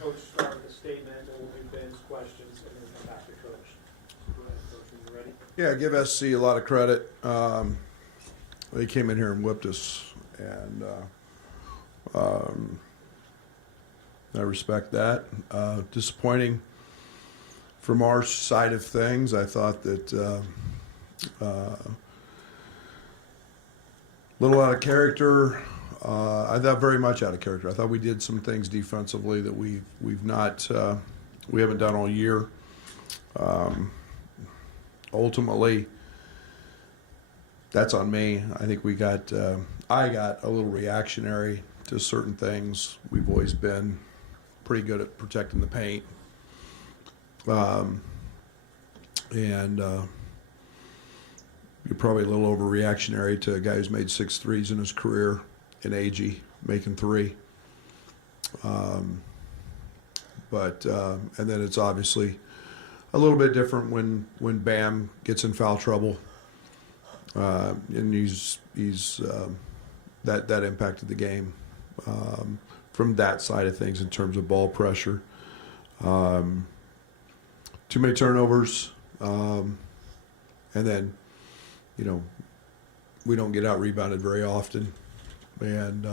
Coach start with a statement, and we'll do Ben's questions, and then come back to Coach. Go ahead, Coach, when you're ready. Yeah, give SC a lot of credit. They came in here and whipped us, and I respect that. Disappointing from our side of things. I thought that little out of character. I thought very much out of character. I thought we did some things defensively that we haven't done all year. Ultimately, that's on me. I think I got a little reactionary to certain things. We've always been pretty good at protecting the paint. And you're probably a little overreactionary to a guy who's made 6 threes in his career in AG, making 3. And then it's obviously a little bit different when Bam gets in foul trouble, and he's that impacted the game from that side of things in terms of ball pressure. Too many turnovers, and then we don't get out rebounded very often. And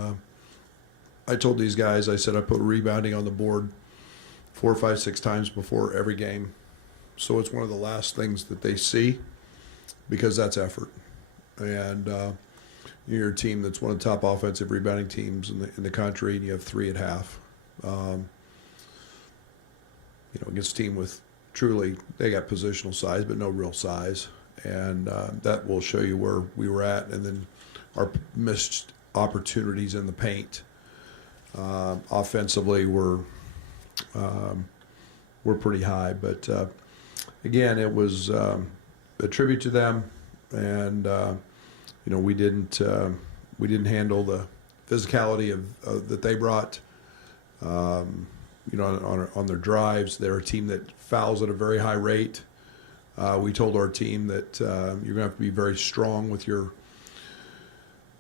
I told these guys, I said I put rebounding on the board 4, 5, 6 times before every game. So it's one of the last things that they see, because that's effort. And you're a team that's one of the top offensive rebounding teams in the country, and you have 3 at half. Against a team with truly, they got positional size, but no real size. And that will show you where we were at. And then our missed opportunities in the paint offensively were pretty high. But again, it was a tribute to them, and we didn't handle the physicality of that they brought. On their drives, they're a team that fouls at a very high rate. We told our team that you're going to have to be very strong with your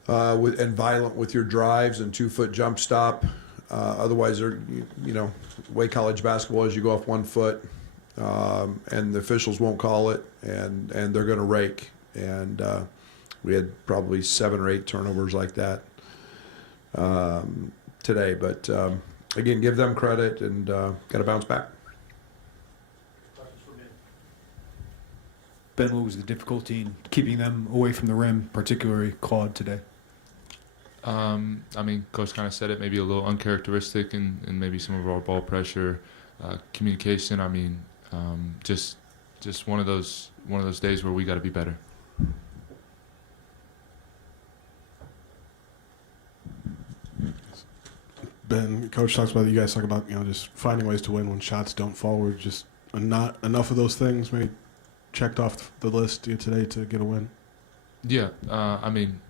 and violent with your drives and 2-foot jump stop. Otherwise, the way college basketball is, you go off 1 foot, and the officials won't call it, and they're going to rake. And we had probably 7 or 8 turnovers like that today. But again, give them credit, and got to bounce back. Ben, what was the difficulty in keeping them away from the rim, particularly Claude today? Coach kind of said it, maybe a little uncharacteristic, and maybe some of our ball pressure, communication. Just one of those days where we got to be better. Ben, Coach talks about, you guys talk about, just finding ways to win when shots don't fall. We're just not enough of those things maybe checked off the list today to get a win. Yeah,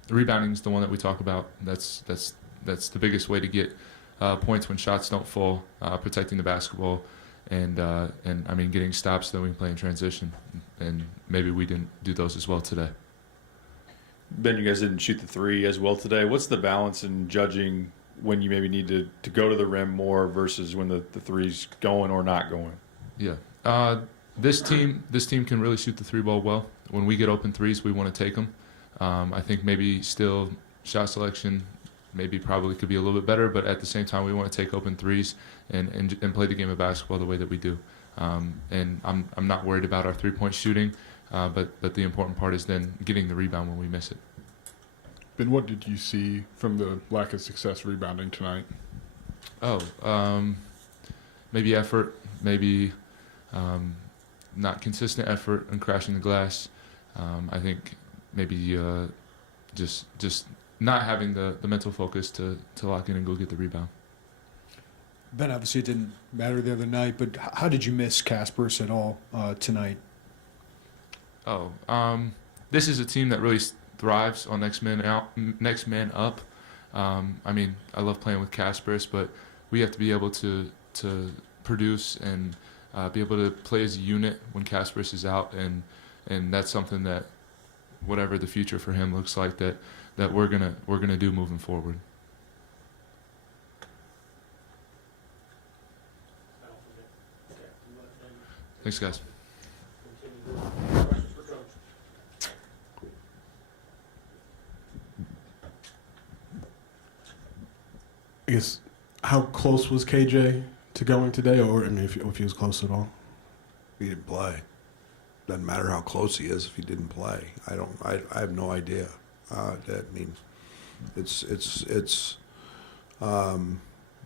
rebounding is the one that we talk about. That's the biggest way to get points when shots don't fall. Protecting the basketball, and getting stops so that we can play in transition. And maybe we didn't do those as well today. Ben, you guys didn't shoot the 3 as well today. What's the balance in judging when you maybe need to go to the rim more versus when the 3's going or not going? Yeah. This team can really shoot the 3 ball well. When we get open 3s, we want to take them. I think maybe still shot selection probably could be a little bit better, but at the same time we want to take open 3s and play the game of basketball the way that we do. And I'm not worried about our 3-point shooting, but the important part is then getting the rebound when we miss it. Ben, what did you see from the lack of success rebounding tonight? Maybe effort, maybe not consistent effort and crashing the glass. I think maybe just not having the mental focus to lock in and go get the rebound. Ben, obviously it didn't matter the other night, but how did you miss Kasparis at all tonight? This is a team that really thrives on next man up. I love playing with Kasparis, but we have to be able to produce and be able to play as a unit when Kasparis is out, and that's something that whatever the future for him looks like, that we're gonna do moving forward. Thanks, guys. Continue. Questions for Coach? I guess, how close was KJ to going today, or I mean, if he was close at all? He didn't play. Doesn't matter how close he is if he didn't play. I have no idea. I mean, it's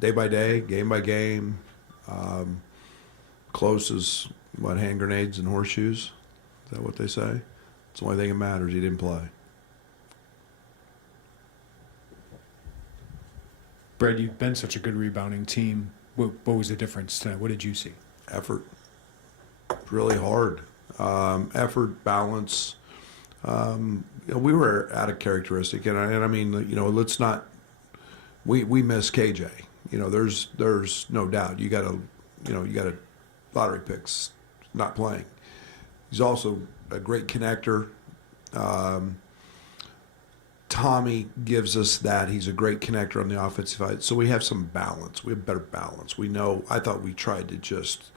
day by day, game by game. Close as what, hand grenades and horseshoes? Is that what they say? It's the only thing that matters. He didn't play. Brad, you've been such a good rebounding team. What was the difference tonight? What did you see? Effort. Really hard. Effort, balance. We were out of characteristic, and I mean, let's not. We miss KJ. There's no doubt. You got a lottery picks not playing. He's also a great connector. Tommy gives us that. He's a great connector on the offensive side. So we have some balance. We have better balance. We know. I thought we tried to just.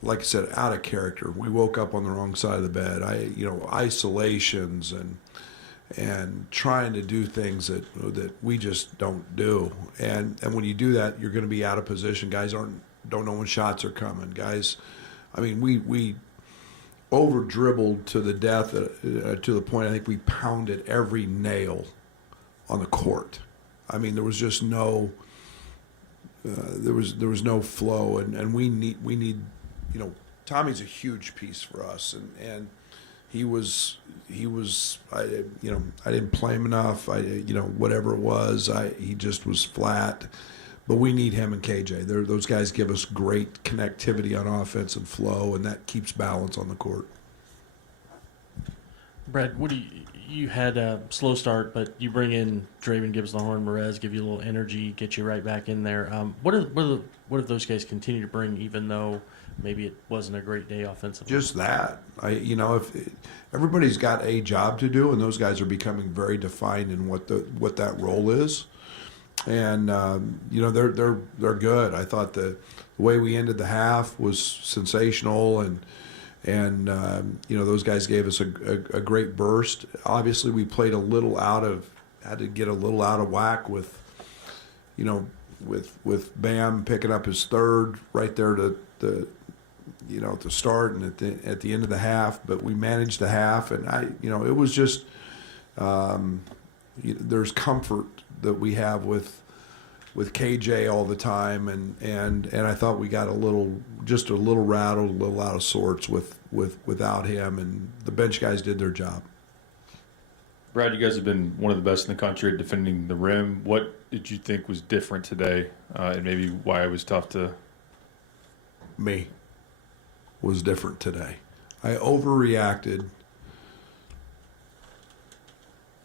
Like I said, out of character. We woke up on the wrong side of the bed. Isolations and trying to do things that we just don't do. And when you do that, you're going to be out of position. Guys don't know when shots are coming. Guys, I mean, we over dribbled to the death to the point I think we pounded every nail on the court. I mean, there was just no. There was no flow, and we need Tommy's a huge piece for us, and he was I didn't play him enough. Whatever it was, he just was flat. But we need him and KJ. Those guys give us great connectivity on offense and flow, and that keeps balance on the court. Brad, you had a slow start, but you bring in Draven, Gibbs, Lahorn, Merez, give you a little energy, get you right back in there. What if those guys continue to bring, even though maybe it wasn't a great day offensively? Just that, if everybody's got a job to do, and those guys are becoming very defined in what that role is, and they're good. I thought the way we ended the half was sensational, and those guys gave us a great burst. Obviously, we played had to get a little out of whack with Bam picking up his third right there at the start and at the end of the half. But we managed the half, and it was just there's comfort that we have with KJ all the time, and I thought we got a little rattled, a little out of sorts without him, and the bench guys did their job. Brad, you guys have been one of the best in the country at defending the rim. What did you think was different today, and maybe why it was tough to? Me was different today. I overreacted.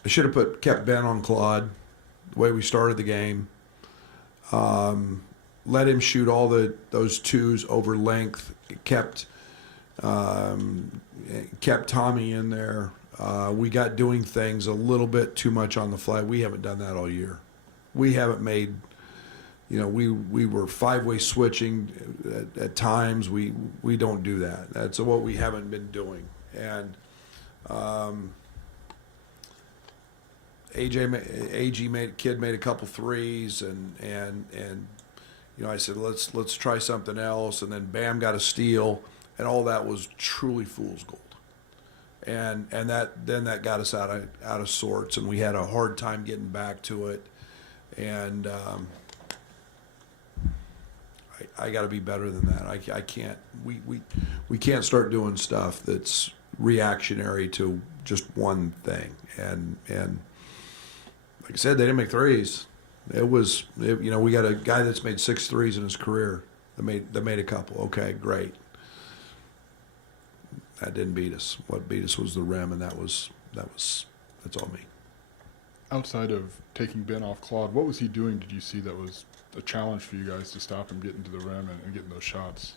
I should have kept Ben on Claude the way we started the game. Let him shoot all those twos over length. Kept Tommy in there. We got doing things a little bit too much on the fly. We haven't done that all year. We haven't made. We were five-way switching at times. We don't do that. That's what we haven't been doing. And AG made a couple threes, and I said let's try something else, and then Bam got a steal, and all that was truly fool's gold, and that got us out of sorts, and we had a hard time getting back to it, and I got to be better than that. I can't we can't start doing stuff that's reactionary to just one thing, and like I said, they didn't make threes. We got a guy that's made 6 threes in his career. That made a couple. Okay, great. That didn't beat us. What beat us was the rim, and that's all me. Outside of taking Ben off Claude, what was he doing? Did you see that was a challenge for you guys to stop him getting to the rim and getting those shots?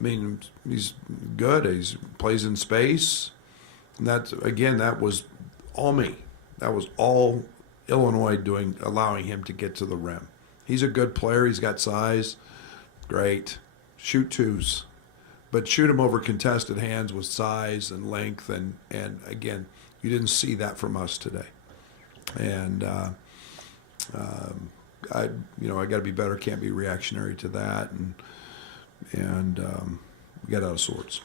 I mean, he's good. He plays in space. And that was all me. That was all Illinois allowing him to get to the rim. He's a good player. He's got size. Great. shoot twos, but shoot them over contested hands with size and length, and again, you didn't see that from us today. And I got to be better. Can't be reactionary to that, and we got out of sorts.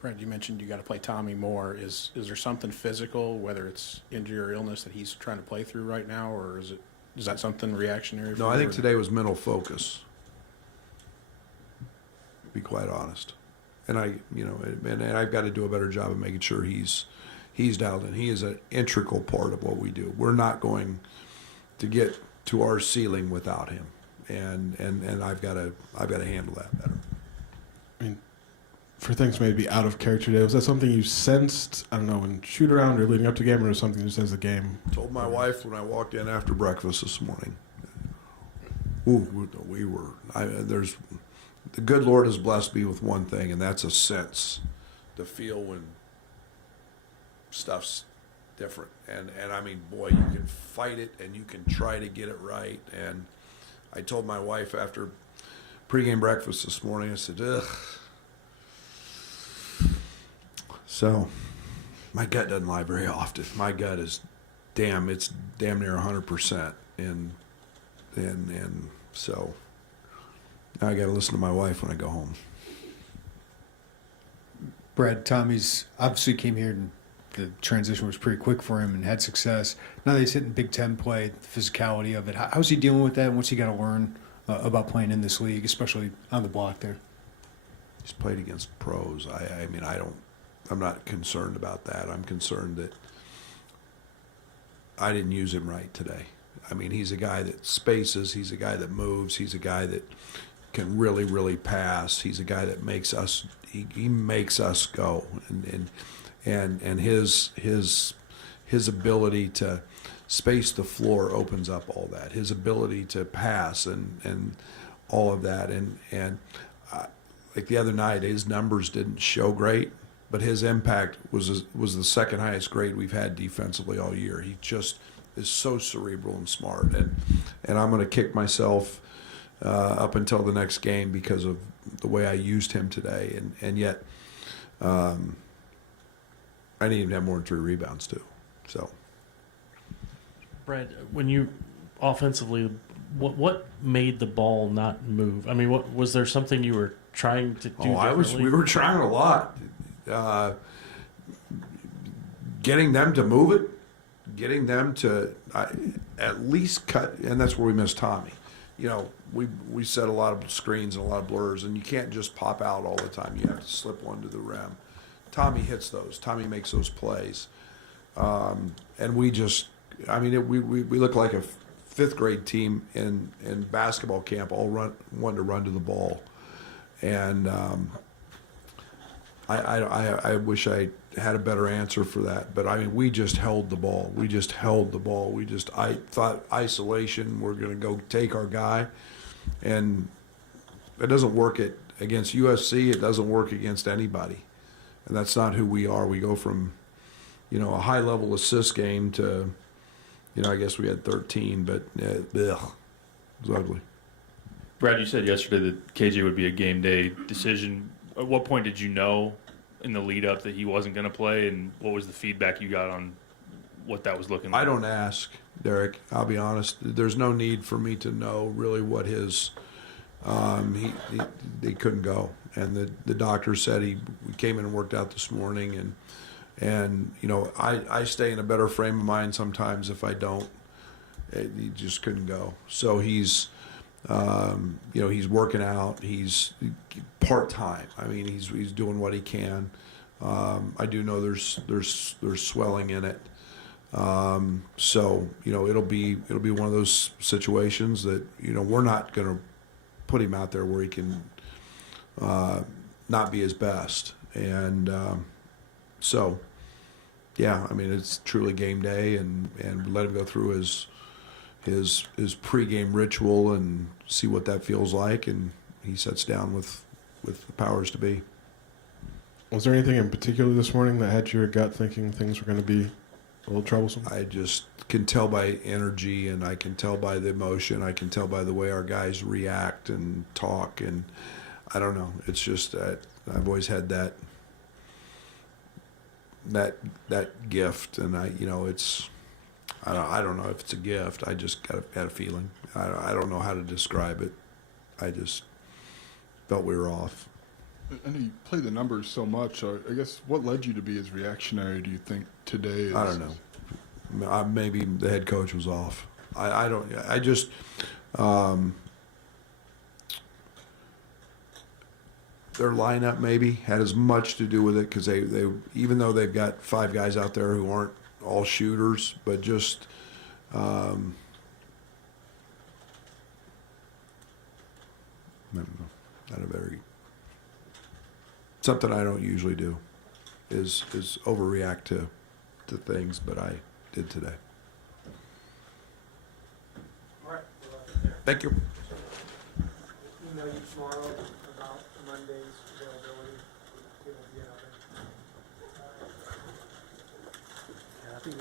Brent, you mentioned you got to play Tommy more. Is there something physical, whether it's injury or illness, that he's trying to play through right now, or is that something reactionary? No, I think today was mental focus. To be quite honest, and I've got to do a better job of making sure he's dialed in. He is an integral part of what we do. We're not going to get to our ceiling without him, and I've got to handle that better. I mean, for things maybe out of character today, was that something you sensed, I don't know, in shoot around or leading up to the game, or something just as the game? Told my wife when I walked in after breakfast this morning. Ooh, there's the good Lord has blessed me with one thing, and that's a sense to feel when stuff's different. And I mean, boy, you can fight it and you can try to get it right. And I told my wife after pregame breakfast this morning, I said, ugh. So my gut doesn't lie very often. My gut is it's damn near 100%. And so now I got to listen to my wife when I go home. Brad, Tommy's obviously came here and the transition was pretty quick for him and had success. Now that he's hitting Big Ten play, the physicality of it, how's he dealing with that, and what's he got to learn about playing in this league, especially on the block there? He's played against pros. I'm not concerned about that. I'm concerned that I didn't use him right today. I mean, he's a guy that spaces. He's a guy that moves. He's a guy that can really, really pass. He's a guy that makes us. He makes us go, and his ability to space the floor opens up all that. His ability to pass and all of that, and like the other night, his numbers didn't show great, but his impact was the second highest grade we've had defensively all year. He just is so cerebral and smart, and I'm going to kick myself up until the next game because of the way I used him today, and yet I didn't even have more than 3 rebounds too. So, Brad, when you offensively, what made the ball not move? I mean, what was there something you were trying to do? We were trying a lot, getting them to move it, getting them to at least cut, and that's where we missed Tommy. You know, we set a lot of screens and a lot of blurs, and you can't just pop out all the time. You have to slip one to the rim. Tommy hits those. Tommy makes those plays, and we just, I mean, we look like a 5th grade team in basketball camp, all wanted to run to the ball, and I wish I had a better answer for that, but I mean, we just held the ball. I thought isolation, we're going to go take our guy, and it doesn't work against USC. It doesn't work against anybody, and that's not who we are. We go from, a high-level assist game to, I guess we had 13, but it was ugly. Brad, you said yesterday that KJ would be a game day decision. At what point did you know in the lead up that he wasn't going to play, and what was the feedback you got on what that was looking like? I don't ask, Derek. I'll be honest. There's no need for me to know really what his he couldn't go, and the doctor said we came in and worked out this morning, and I stay in a better frame of mind sometimes if I don't. He just couldn't go. So he's he's working out. He's part-time. I mean, he's doing what he can. I do know there's swelling in it. So it'll be one of those situations that we're not going to put him out there where he can not be his best. And so yeah, I mean, it's truly game day, and let him go through his pregame ritual and see what that feels like, and he sits down with the powers to be. Was there anything in particular this morning that had your gut thinking things were going to be a little troublesome? I just can tell by energy, and I can tell by the emotion. I can tell by the way our guys react and talk, and I don't know. It's just that I've always had that gift, and it's I don't know if it's a gift. I just had a feeling. I don't know how to describe it. I just felt we were off. And he played the numbers so much. I guess what led you to be as reactionary? Do you think today? I don't know. Maybe the head coach was off. I don't. I just. Their lineup maybe had as much to do with it because they even though they've got 5 guys out there who aren't all shooters, but just I don't know, not a very something I don't usually do is overreact to things, but I did today. All right, we'll wrap it there. Thank you. Email you tomorrow about Monday's availability. It will be out there. I think